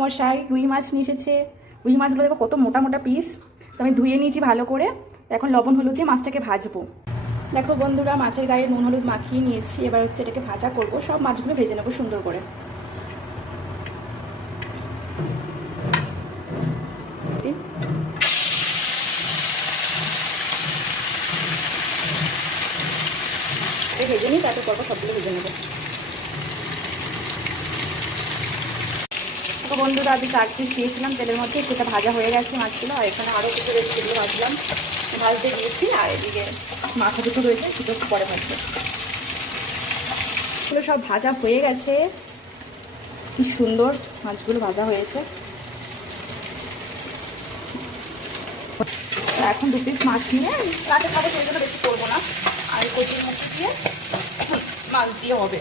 বড়মশাই রুই মাছ নিয়ে এসেছে। রুই মাছগুলো দেখো কত মোটা মোটা পিস। তো আমি ধুয়ে নিয়েছি ভালো করে। এখন লবণ হলুদ দিয়ে মাছটাকে ভাজবো। দেখো বন্ধুরা, মাছের গায়ে নুন হলুদ মাখিয়ে নিয়েছি। এবার হচ্ছে এটাকে ভাজা করব। সব মাছগুলো ভেজে নেবো সুন্দর করে। ভেজে নিই, তারপর পরপর সবগুলো ভেজে নেবো। তো বন্ধুরা, আমি 4 পিস দিয়েছিলাম তেলের মধ্যে, সেটা ভাজা হয়ে গেছে মাছগুলো। আর এখানে আরও কিছু রয়েছে, সেগুলো ভাজলাম, ভাজতে দিয়েছি। আর এদিকে মাথা দুটো রয়েছে, সেটা পরে ভাজবে। এগুলো সব ভাজা হয়ে গেছে। কি সুন্দর মাছগুলো ভাজা হয়েছে। এখন 2 পিস মাছ নিয়ে রাতে খাবো, সেই জন্য বেশি করবো না। আর কচুর মুখে দিয়ে মাছ দিয়ে হবে।